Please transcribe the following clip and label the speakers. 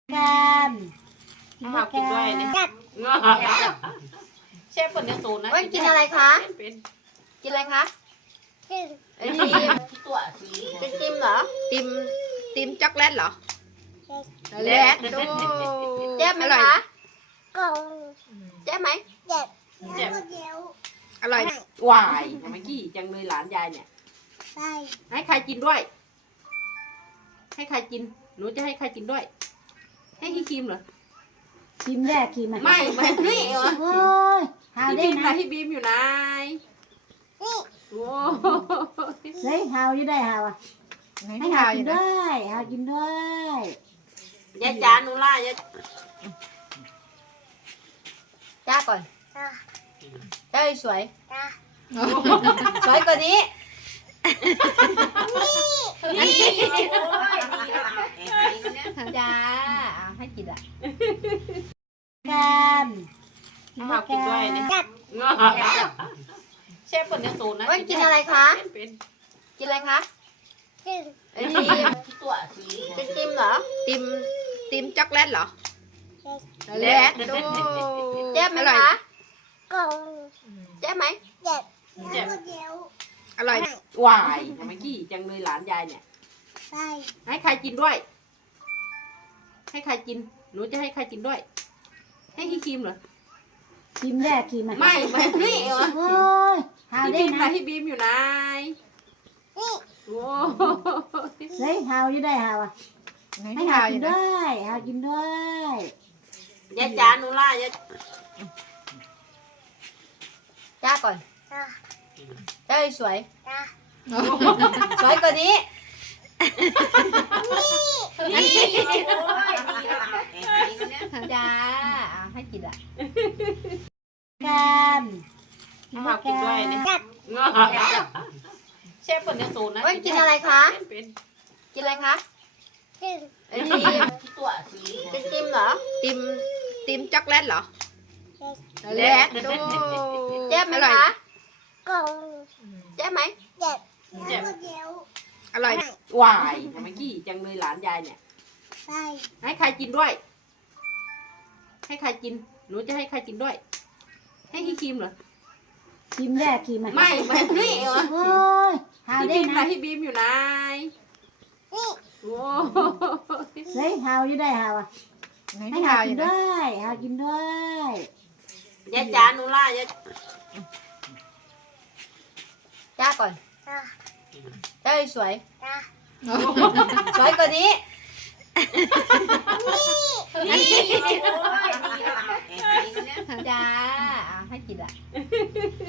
Speaker 1: กัน
Speaker 2: ข้าวกินด้วยเนี่ยเชฟคนเนี้ยตูนนะ
Speaker 3: กินอะไรคะ
Speaker 2: เป็น
Speaker 3: กินอะไรคะติม
Speaker 2: ตัวสี
Speaker 3: เป็นติมเหรอ
Speaker 4: ติมช็อกโกแลตเหรอ
Speaker 3: เล็ด
Speaker 4: โอ้
Speaker 3: เจ็บไหม
Speaker 4: อร่อย
Speaker 3: คะเจ็บไหม
Speaker 2: เจ็บ
Speaker 4: อร่อย
Speaker 2: วายทำไมกี้จังเลยหลานยายเนี่ยให้ใครกินด้วย ให้ใครกินหนูจะให้ใครกินด้วย ให้พี่คิมเหรอ
Speaker 1: คิมแรกคิม
Speaker 2: ไม่นี่เหรอ
Speaker 1: โอ้ยหา
Speaker 2: พี่
Speaker 1: ได้
Speaker 2: บีม
Speaker 1: นะ
Speaker 2: นะพี่บีมอยู่ไหนโอ้
Speaker 1: เฮ้ยหาวอยู่ได้หาวอ่ะให้หาวกินด้วยหาวกินด้วย
Speaker 2: ยายจานหนูล่ายาย
Speaker 3: จ้าก่อนจ้าสวยสวยกว่านี้ จ้าให้กินอ่ะ
Speaker 1: กัน
Speaker 2: ข้าวกินด้วยเนี่ยเชฟคนเนี้ยตูนนะ
Speaker 3: กินอะไรคะ
Speaker 2: เป็น
Speaker 3: กินอะไรคะติม
Speaker 2: ตัวสี
Speaker 3: เป็นติมเหรอ
Speaker 4: ติมช็อกโกแลตเหรอ
Speaker 3: เล็ด
Speaker 4: โอ้
Speaker 3: เจ็บไหม
Speaker 4: อร่อย
Speaker 3: คะเจ็บไหม
Speaker 2: เจ็บ
Speaker 4: อร่อยว
Speaker 2: ายทำไมกี้จังเลยหลานยายเนี่ยให้ใครกินด้วย ให้ใครกินหนูจะให้ใครกินด้วย ให้พี่คิมเหรอ
Speaker 1: คิมแรกคิม
Speaker 2: ไม่นี่เหรอ
Speaker 1: โอ้ยหาว
Speaker 2: พี่
Speaker 1: ได้
Speaker 2: บีม
Speaker 1: นะ
Speaker 2: นะพี่บีมอยู่ไหนโอ้
Speaker 1: เฮ้ยหาวอยู่ได้หาวอ่ะให้หาวกินด้วยหาวกินด้วย
Speaker 2: ยายจานหนูล่ายาย
Speaker 3: จ้าก่อนจ้าสวยสวยกว่านี้ จ้าให้กินอ่ะ
Speaker 1: กัน
Speaker 2: ข้าวกินด้วยเนี่ยเชฟคนเนี้ยตูนนะ
Speaker 3: กินอะไรคะ
Speaker 2: เป็น
Speaker 3: กินอะไรคะติม
Speaker 2: ตัวสี
Speaker 3: เป็นติมเหรอ
Speaker 4: ติมช็อกโกแลตเหรอ
Speaker 3: เล็ด
Speaker 4: โอ้
Speaker 3: เจ็บไหม
Speaker 4: อร่อย
Speaker 3: คะเจ็บไหม
Speaker 2: เจ็บ
Speaker 4: อร่อย
Speaker 2: วายทำไมกี้จังเลยหลานยายเนี่ยให้ใครกินด้วย ให้ใครกินหนูจะให้ใครกินด้วย ให้พี่คิมเหรอ
Speaker 1: คิมแรกคิม
Speaker 2: ไม่นี่เหรอ
Speaker 1: โอ้ยหาว
Speaker 2: พี่
Speaker 1: ได้
Speaker 2: บีม
Speaker 1: นะ
Speaker 2: นะพี่บีมอยู่ไหนโอ้
Speaker 1: เฮ้ยหาวอยู่ได้หาวอ่ะให้หาวกินด้วยหาวกินด้วย
Speaker 2: ยายจานหนูล่ายาย
Speaker 3: จ้าก่อนจ้าสวยสวยกว่านี้ จ้าให้กินอ่ะ